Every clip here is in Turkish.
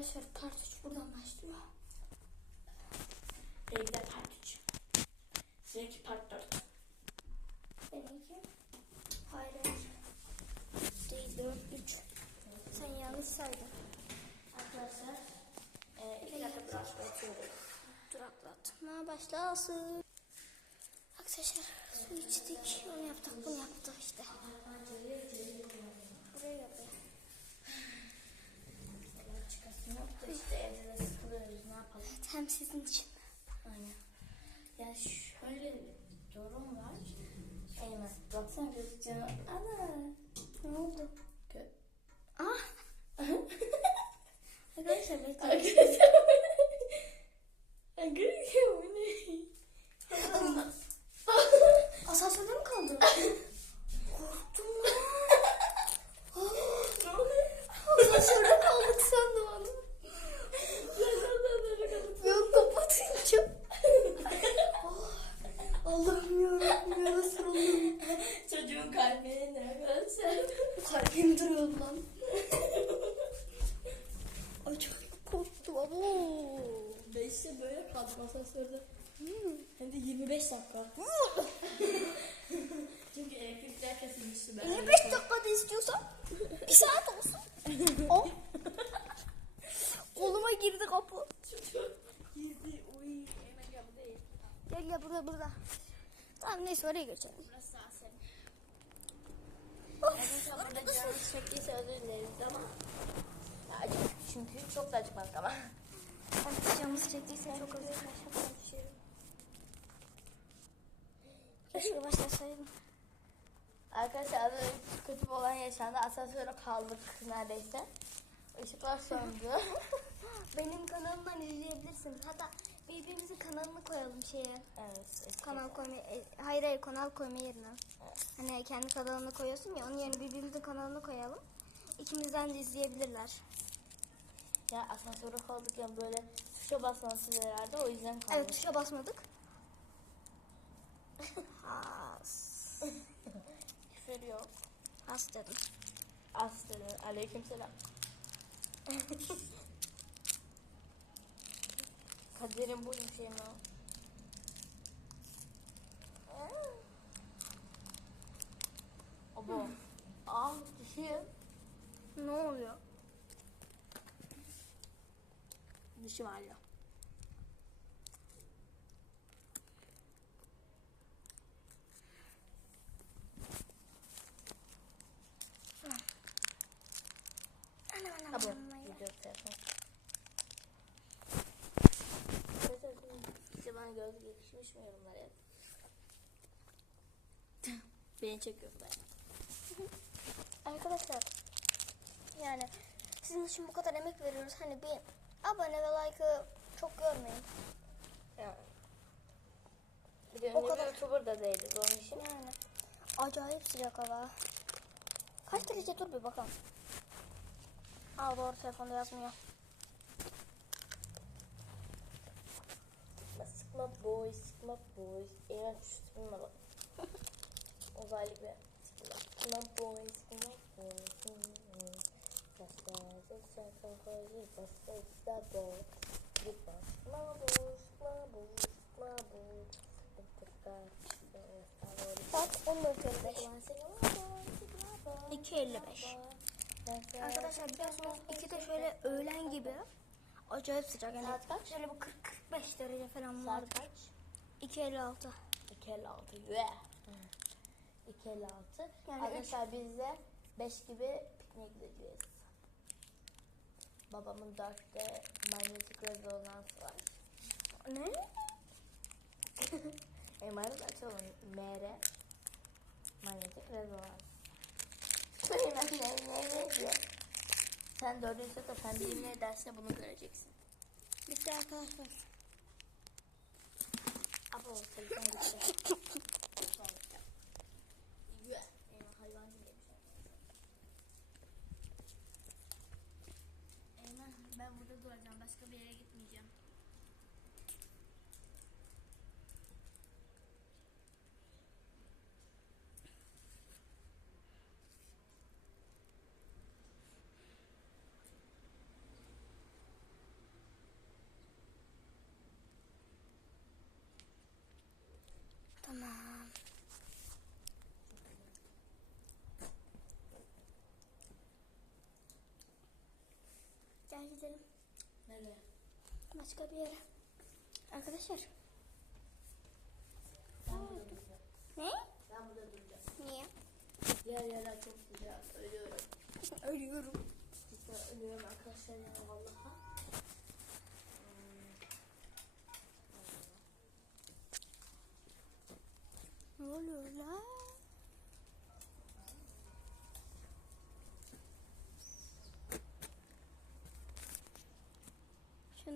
Arkadaşlar part 3 buradan başlıyor. Belki de part 3. Seninki part 4. Benimki. Hayır hayır. Değil 4 3. Sen yanlış saydın. Arkadaşlar e, iki dakika duraklatıyoruz. Duraklatma başlasın. Arkadaşlar su içtik. Onu yaptık bunu yaptık işte. Buraya yapıyor. Yok da işte evde de sıkılıyoruz ne yapalım. Hem sizin için. Aynen. Ya şöyle bir durum var. Eymen baksana gözüküyor. Ana Ne oldu? Gö Ah. Arkadaşlar bekle. Arkadaşlar Arkadaşlar bu ne? Asansörde mi kaldın? Korktum lan. Ne oluyor? Asansörde kaldık sandım onu. Yok kapatınca. Oh, Allah'ım yarabbim ya nasıl oldum? Çocuğun kalbinin arkadaşlar. Kalbim duruyor lan. Ay çok korktum ama. Beşte böyle kaldık asansörde. Hmm. Hem de 25 dakika. Çünkü elektrikler kesilmişti. Ben 25 dakikada istiyorsan bir saat olsun. O. Koluma girdi kapı. Çocuğun gizli uy. Eymen ya bu değil. Gel gel burada. Tamam neyse oraya geçelim. Burası daha senin. Of, Arkadaşlar burada canınız çektiyse özür dileriz ama. Acık çünkü çok da acıkmadık ama. Evet, canımız çektiyse çok özür dilerim. Keşke başlasaydım. Arkadaşlar az önce kötü bir olan yaşandı. Asansöre kaldık neredeyse. Işıklar söndü. Benim kanalımdan izleyebilirsiniz. Hatta birbirimizin kanalını koyalım şeye. evet. Kanal koyma, e, hayır hayır kanal koyma yerine. Hani kendi kanalını koyuyorsun ya onun yerine birbirimizin kanalını koyalım. İkimizden de izleyebilirler. Ya asansöre kaldık ya böyle tuşa basmalısınız herhalde o yüzden kaldık. Evet tuşa basmadık. Has. Küfür yok. Has dedim. Aslı aleyküm selam. Kaderim buymuş şey mi? Abo. Ah dişim. Ne oluyor? Dişim ağrıyor. Anam anam Abo. anam. anam. Video telefon. İşte bana mı yorumlara yaz. Beni çekiyorlar. Arkadaşlar yani sizin için bu kadar emek veriyoruz. Hani bir abone ve like'ı çok görmeyin. Yani. Bir de O kadar. YouTuber da değiliz onun için. Yani acayip sıcak hava. Kaç derece dur bir bakalım. Aa doğru telefonda yazmıyor. Sıkma boy, sıkma boy. Eyvah üstüme bak. Uzaylı bir sıkma. Sıkma boy, sıkma boy. Pasta, sıkma boy, pasta, sıkma boy. Sıkma boy, sıkma boy, sıkma boy. Saat 14.55. 2.55. Arkadaşlar biliyorsunuz iki de şöyle öğlen gibi acayip sıcak. Yani? Şöyle bu 40-45 derece falan vardı. Saat kaç? 2.56. 256. Yeah. 256. Yani Arkadaşlar biz de 5 gibi pikniğe gideceğiz. Babamın 4'te manyetik rezonansı var. Ne? MR'ı açalım. MR. Manyetik rezonans. Sen dördüncü sınıfta fen bilimleri dersinde bunu göreceksin. Bitti arkadaşlar. Abo telefon gitti. Telefon gitti. Yeah. Eyvah hayvan gibi yemiş arkadaşlar. Eyvah ben burada duracağım. Başka bir yere gitmeyeceğim. Gel gidelim Nereye? başka bir yere. Arkadaşlar. Ben burada duracağım. Ne? Ben burada duracağım. Niye? Yer yerler çok güzel. Ölüyorum. Ölüyorum. Cidden ölüyorum arkadaşlar ya vallahi. Ne oluyor lan?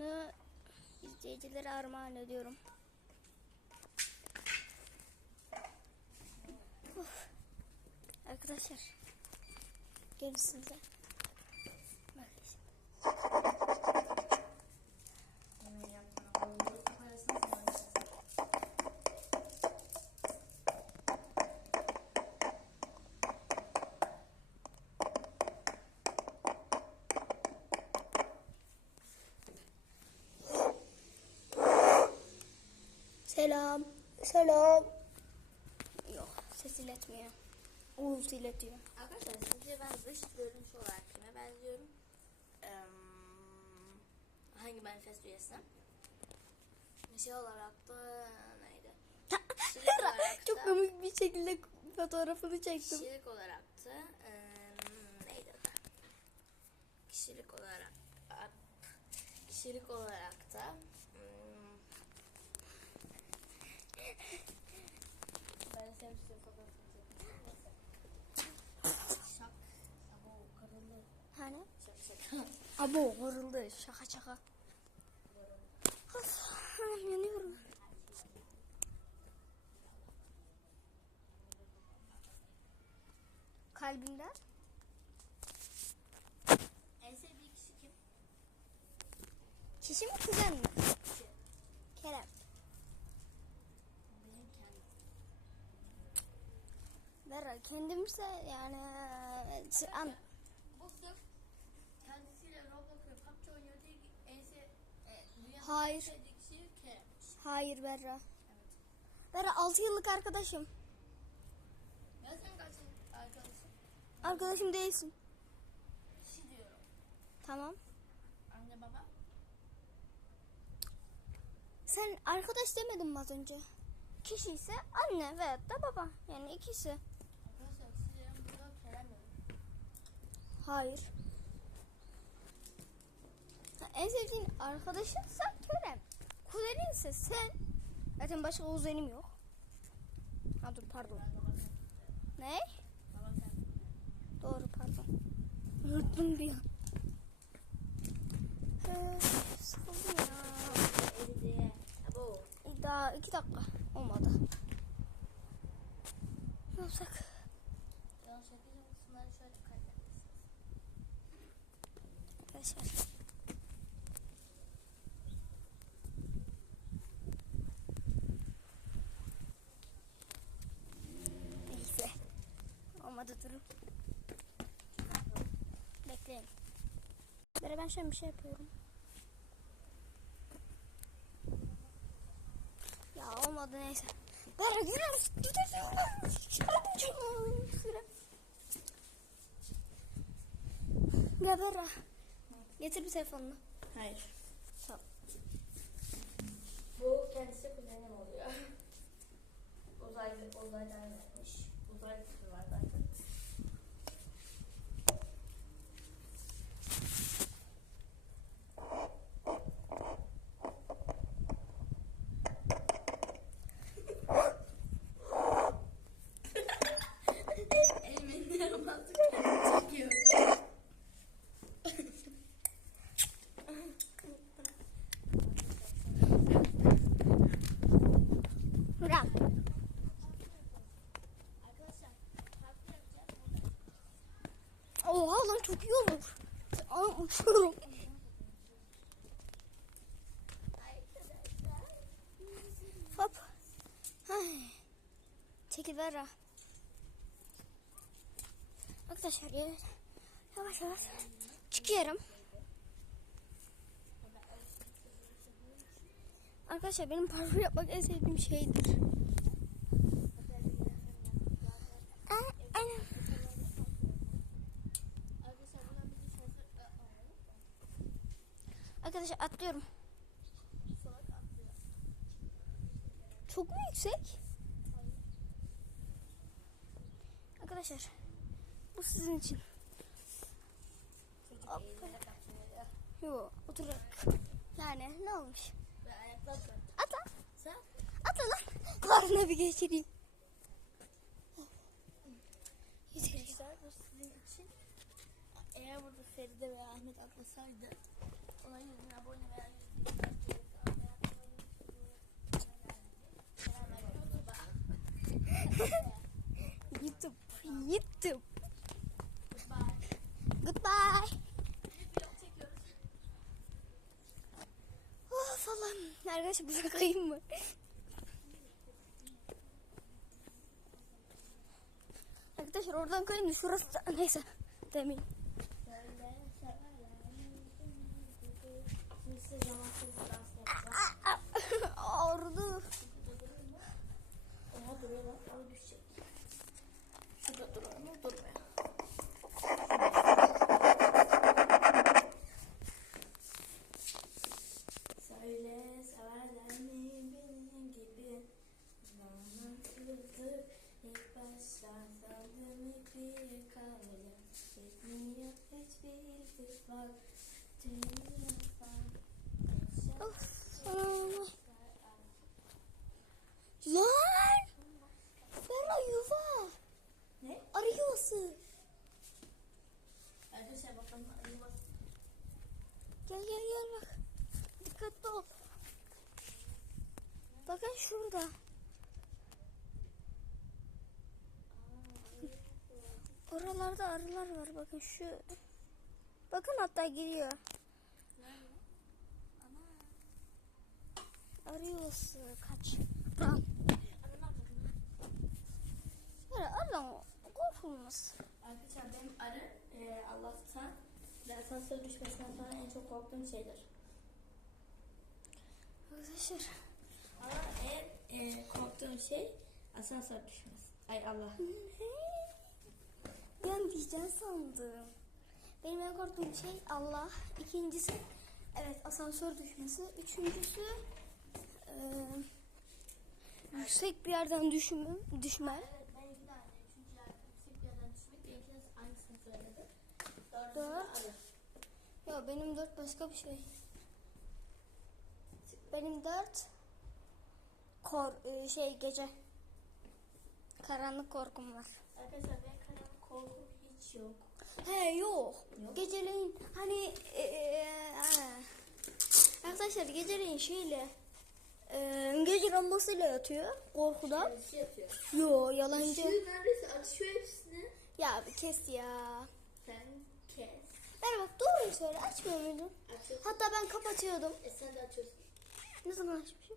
Şunu izleyicilere armağan ediyorum. Of. Arkadaşlar. Gelin size. Bakın şimdi. Hemen yapma. Onun parasını sen ödersin. Selam. Selam. Yok ses iletmiyor. Uğuz iletiyor. Arkadaşlar sizce ben dış görünüş olarak kime benziyorum? Eee, hangi manifest üyesine? Şey olarak da neydi? Kişilik olarak Çok da, komik bir şekilde fotoğrafını çektim. kişilik olarak da eee, neydi? Kişilik olarak kişilik olarak da senin size fotoğrafını. Neyse. Şak. Ama o karılı. Hani? Abo vuruldu. Şaka şaka. Yanıyorum. Kalbimden. En sevdiği kişi kim? Kişi mi kuzen mi? Kişi. Kerem. Benim kendim. Kendimse yani an, Bu sırf kendisiyle Roblox ve PUBG oynuyor diye en sev... E, dünyanın Hayır. hayır Vera. Evet. Vera 6 yıllık arkadaşım. Ya sen kaç yıl arkadaşın? Arkadaşım değilsin. Kişi diyorum. Tamam. Anne baba. Sen arkadaş demedin mi az önce? Kişi ise anne veyahut da baba. Yani ikisi. Arkadaşlar kişilerin burada Kerem yok. Hayır. Ha, en sevdiğin arkadaşınsa Kerem. Kuzeninse sen. Zaten başka kuzenim yok. Ha dur pardon. Ne? Doğru pardon. Unuttum bir an. Ee, sıkıldım ya. Daha iki dakika olmadı. Ne yapsak? Yanlış yapacağım kısımları şöyle kaydedersiniz. Arkadaşlar. Neyse. Olmadı durun. Bekleyin. Ben şöyle bir şey yapıyorum. Ya olmadı neyse. Böyle gidiyoruz. Gidiyoruz. Süre. Getir bir telefonunu. Hayır. Tamam. Bu kendisi kuzenim oluyor. Uzaylı, uzaydan vermiş. Uzay tipi var zaten. Elimin yaramazlık çekiyor. Bırak. Arkadaşlar farklı yapacağız. Oha lan çok iyi olur. Aa, uçuyorum. Hop. Ay. Berra. Arkadaşlar ya- yavaş yavaş çıkıyorum. Arkadaşlar benim parkur yapmak en sevdiğim şeydir. Arkadaşlar atlıyorum. Çok mu yüksek? Arkadaşlar bu sizin için. Yo oturarak. Yani ne olmuş? Ve. Atla. Atla lan. Karnına bir geçireyim. Arkadaşlar bu sizin için. Eğer burada Feride veya Ahmet atlasaydı ona 100 bin abone veya 100 bin like YouTube. YouTube. Bye. Goodbye. Çekiyoruz. Oh falan. Arkadaşlar bırakayım mı? Arkadaşlar oradan kayın da şurası da neyse demeyin. Böyle Bye-bye. Oralarda arılar var bakın şu. Bakın hatta giriyor. Arı yuvası kaç. Tamam. Böyle arıdan korkulmaz. Arkadaşlar benim arı e, Allah'tan ve asansör düşmesinden sonra en çok korktuğum şeydir. Arkadaşlar. Ama en e, korktuğum şey asansör düşmesi. Ay Allah. Ben diyeceğim sandım. Benim en korktuğum şey Allah. İkincisi evet asansör düşmesi. Üçüncüsü eee, yüksek bir yerden düşmem. Evet ben iki tane. Üçüncü yüksek bir yerden düşmek. Benimkiniz aynısını söyledi. Dört. Yok benim dört başka bir şey. Benim dört kor şey gece. Karanlık korkum var. Arkadaşlar benim karanlık korkum hiç yok. He yok. Yok. Geceleyin hani eee, ha. arkadaşlar geceleyin şeyle eee, gece lambasıyla yatıyor korkudan. Şey yapıyor. Yo yalancı. Şu neredeyse açıyor hepsini. Ya bir kes ya. Sen kes. Ver bak doğruyu söyle açmıyor muydun? Açıyorsun. Hatta ben kapatıyordum. E sen de açıyorsun. Ne zaman açmışım?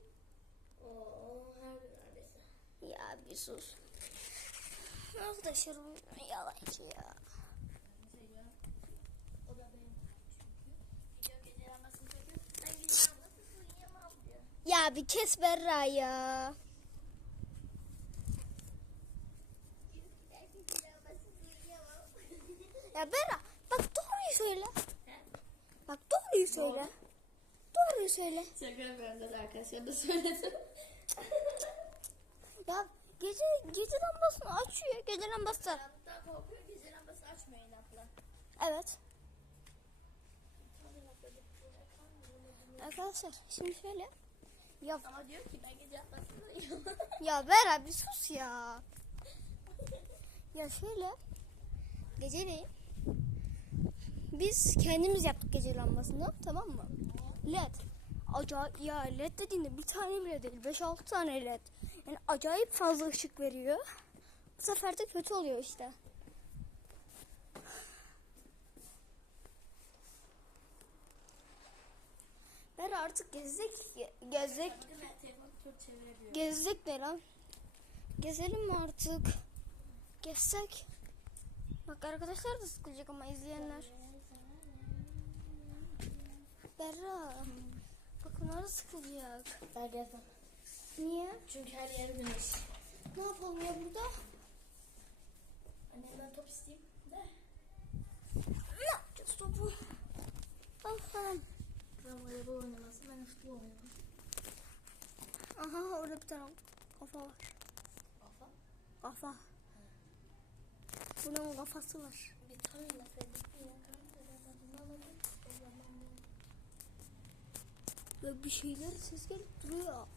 Oo her gün neredeyse. Ya bir sus. Arkadaşlar bu yalancı ya. Ya bir kes Berra ya. Ya Berra bak doğruyu söyle. Bak doğruyu söyle. Doğruyu söyle. Şaka yapıyorum da arkadaşlar da söyledim. Ya gece gece lambasını açıyor. Gece lambası. Karanlıktan korkuyor gece lambası açmıyor inatla. Evet. Arkadaşlar şimdi şöyle. Ya Ama diyor ki ben gece lambasını ya Berra bir sus ya. Ya şöyle. Geceleyin. Biz kendimiz yaptık gece lambasını tamam mı? LED. Acayip ya LED dediğinde bir tane bile değil 5-6 tane LED. Yani acayip fazla ışık veriyor. Bu sefer de kötü oluyor işte. Ben artık çok çevirebiliyor. gezecek ne lan? Gezelim mi artık? Gezsek. Bak arkadaşlar da sıkılacak ama izleyenler. Berra. Bak onlar da sıkılacak. Ben gezdim. Niye? Çünkü her yer güneş. Ne yapalım ya burada? Annemden top isteyeyim de. Ne yapacağız topu? Falan. Tamam voleybol oynaması, ben futbol oynadım. Aha orada bir tane kafa var. Kafa. Kafa. Bunun kafası var. Bir tane laf edip bir şeyler ses gelip duruyor.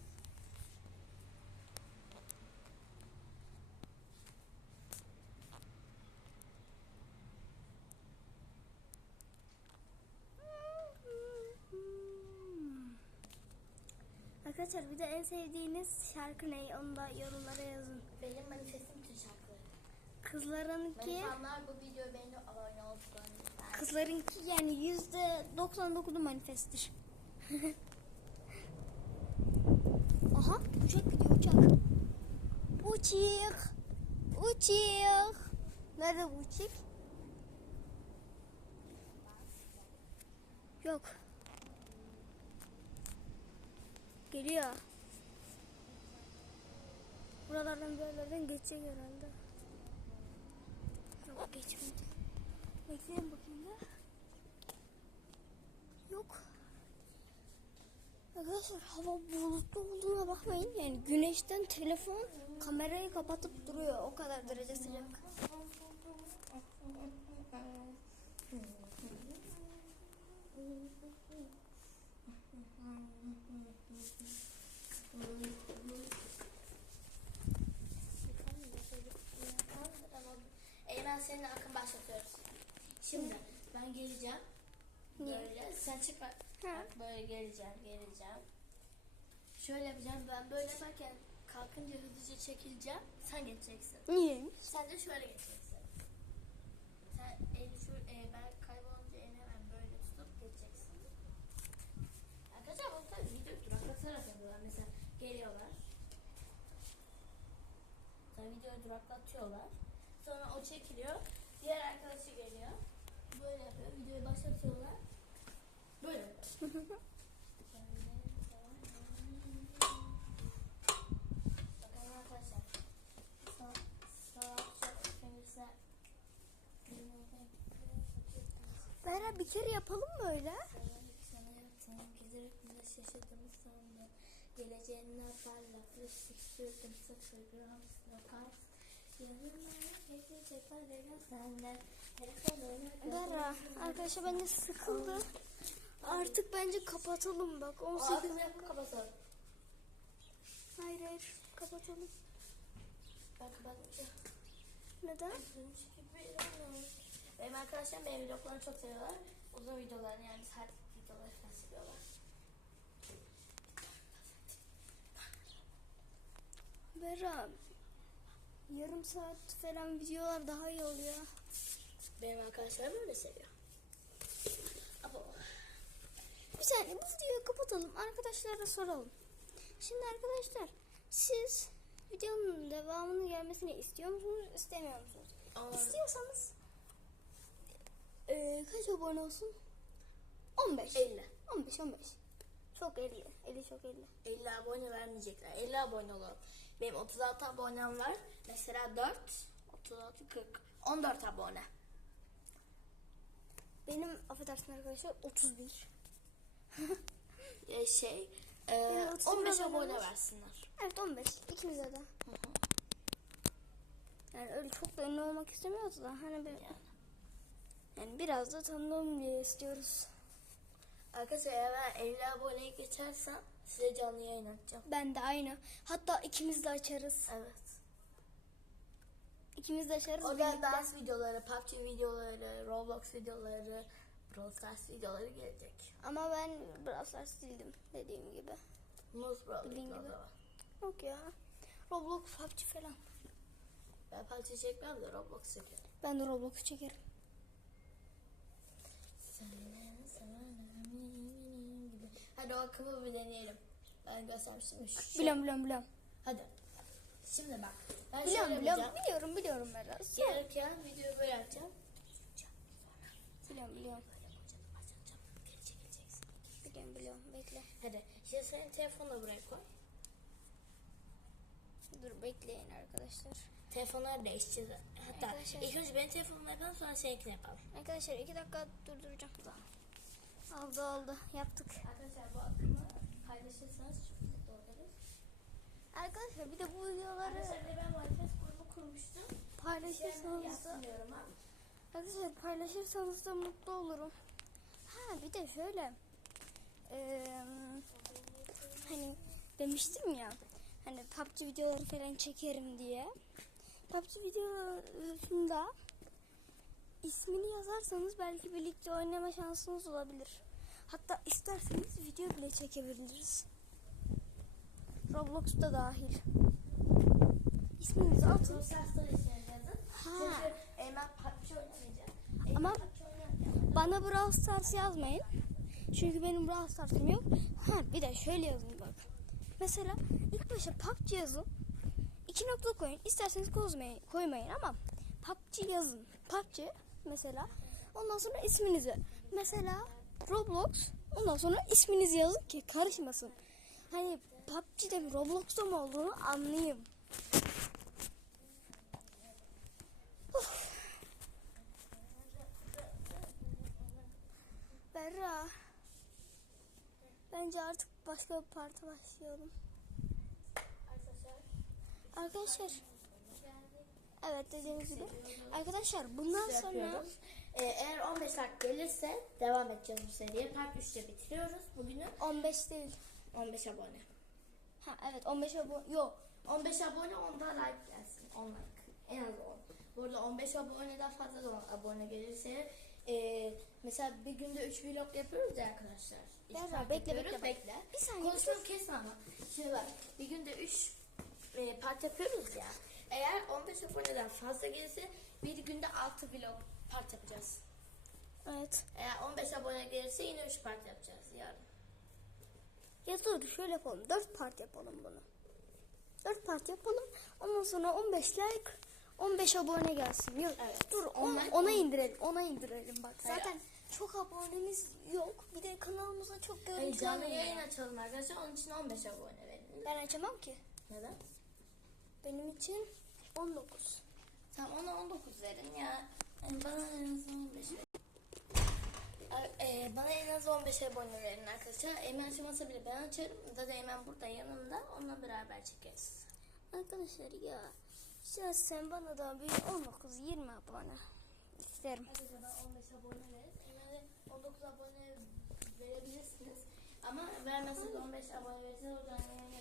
Arkadaşlar bir de en sevdiğiniz şarkı ne? Onu da yorumlara yazın. benim manifestim bütün şarkıları. Kızlarınki, İnsanlar bu videoyu beğenip abone olsun. kızlarınki yani yüzde 99'u manifesttir. Aha uçak gidiyor uçak. Uçak. Uçak. Nerede bu uçak? Yok. Geliyor. Buralardan bir yerlerden geçecek herhalde. Yok geçmedi. Bekleyin bakayım da. Yok. Arkadaşlar hava bulutlu olduğuna bakmayın. Yani güneşten telefon kamerayı kapatıp duruyor. O kadar derece sıcak. Eymen seninle akın başlatıyoruz. Şimdi ben geleceğim. Niye? Böyle sen çıkma. Ha. Böyle geleceğim, geleceğim. Şöyle yapacağım. Ben böyle yaparken kalkınca hızlıca çekileceğim. Sen geçeceksin. Niyeymiş? Sen de şöyle geçeceksin. Sen eli şu e, ben kaybolunca elini hemen böyle tutup geçeceksin. Arkadaşlar bu tabii duraklatarak yapıyorlar. Mesela geliyorlar. Sonra videoyu duraklatıyorlar. Sonra o çekiliyor. Diğer arkadaşı geliyor. Böyle yapıyor. Videoyu başlatıyorlar. Böyle yapıyor. Arkadaşlar. Bir kere yapalım mı öyle? yaptım. Şaşırdım sandım. Geleceğine parlak, ışık sürdüm sıfır gram snokas. Yanıma geçecek var ya senden. Bera arkadaşlar bence sıkıldı. Artık bence kapatalım bak. 18 Ağzını yapıp kapatalım. Hayır hayır kapatalım. Ben kapatmayacağım. Neden? Benim arkadaşlarım benim vloglarımı çok seviyorlar. Uzun videolarını yani saat videoları falan seviyorlar. Bera yarım saat falan videolar daha iyi oluyor. Benim arkadaşlarım öyle seviyor. Ama Bir saniye bu videoyu kapatalım. Arkadaşlara soralım. Şimdi arkadaşlar siz videonun devamının gelmesini istiyor musunuz, istemiyor musunuz? Ama- İstiyorsanız eee, kaç abone olsun? 15. 50. 15 15. Çok 50. 50 çok 50. 50 abone vermeyecekler. 50 abone olalım. Benim 36 abonem var. Mesela 4, 36, 40. 14 abone. Benim affedersin arkadaşlar 31. Ee, şey, e, Evet, 30 15 abone versinler. Evet 15. İkimize de. Yani öyle çok da ünlü olmak istemiyoruz da hani bir, Yani. yani biraz da tanınalım diye istiyoruz. Arkadaşlar eğer ben 50 aboneyi geçersem size canlı yayın açacağım. Ben de aynı. Hatta ikimiz de açarız. Evet. İkimiz de açarız. O da birlikte. dans videoları, PUBG videoları, Roblox videoları, Brawl Stars videoları gelecek. Ama ben Brawl Stars sildim dediğim gibi. Muz Brawl Bildiğin videoları gibi. var. Yok ya. Roblox, PUBG falan. Ben PUBG çekmem de Roblox çekerim. Ben de Roblox çekerim. Hadi o akımı bir deneyelim. Ben göstermiştim. Şu- Biliyorum biliyorum biliyorum. Hadi. Şimdi bak. Ben Biliyorum şöyle biliyorum. yapacağım. Biliyorum biliyorum biraz. Gelirken videoyu böyle yapacağım. Biliyorum biliyorum. Biliyorum biliyorum. Bekle. Hadi. Şimdi senin telefonunu buraya koy. Dur bekleyin arkadaşlar. Telefonları değiştireceğiz. Hatta Arkadaşlar- ilk önce benim telefonumu yapalım sonra seninkini yapalım. Arkadaşlar iki dakika durduracağım. Al Oldu oldu yaptık. Arkadaşlar bu akımı paylaşırsanız çok mutlu oluruz. Arkadaşlar bir de bu videoları Arkadaşlar bir de ben Wi-Fi grubu kurmuştum. paylaşırsanız da Yapmıyorum ama. arkadaşlar paylaşırsanız da mutlu olurum. Ha bir de şöyle eee, hani demiştim ya hani PUBG videoları falan çekerim diye. PUBG videosunda ismini yazarsanız belki birlikte oynama şansınız olabilir. Hatta isterseniz video bile çekebiliriz. Roblox'ta dahil. İsminizi atın. Ha. Çünkü e, ben PUBG oynamayacağım. E, Ama-. Bana Brawl Stars yazmayın. Çünkü benim Brawl Stars'ım yok. Ha bir de şöyle yazın bak. Mesela ilk başa PUBG yazın. İki nokta koyun. İsterseniz koymayın, koymayın ama PUBG yazın. PUBG mesela. Ondan sonra isminizi. Mesela Roblox. Ondan sonra isminizi yazın ki karışmasın. Hani PUBG'de mi Roblox'ta mı olduğunu anlayayım. Berra. Bence artık başka bir parti başlayalım. Arkadaşlar. Arkadaşlar. Evet dediğiniz gibi. Arkadaşlar bundan Biz sonra yapıyoruz. E, eğer 15 dakika gelirse devam edeceğiz bu seriye. Part 3'te bitiriyoruz bugünü. 15 değil. 15 abone. Ha evet 15 abone. Yok. 15 abone 10 da like gelsin. 10 like. En az 10. Burada 15 aboneden fazla da abone gelirse e, mesela bir günde 3 vlog yapıyoruz ya arkadaşlar. Berra, bekle, bekle, bekle. Bir saniye. Konuşmamı kesme ama. Şimdi bak bir günde 3 e, part yapıyoruz ya. Eğer 15 aboneden fazla gelirse bir günde 6 vlog part yapacağız. Evet. Eğer 15 abone gelirse yine 3 part yapacağız yarın. Ya dur şöyle yapalım. 4 part yapalım bunu. 4 part yapalım. Ondan sonra 15 like 15 abone gelsin. Yok. Evet. Dur On ona, ona on- indirelim. Ona indirelim bak. Hayır. Zaten çok abonemiz yok. Bir de kanalımıza çok görüntü canlı yayın açalım arkadaşlar. Onun için 15 abone verin. Ben açamam ki. Neden? Benim için 19. Tamam ona 19 verin ya. Yani bana en az 15 verin. E, bana en az 15 abone verin arkadaşlar. Eymen açamasa bile ben açarım. Zaten Eymen burada yanımda. Onunla beraber çekeriz. Arkadaşlar ya sen, sen bana da bir 19-20 abone isterim. Arkadaşlar ben 15 abone verin. Eymen'e 19 abone verebilirsiniz. Ama vermezseniz 15 abone verirseniz o zaman Eymen'e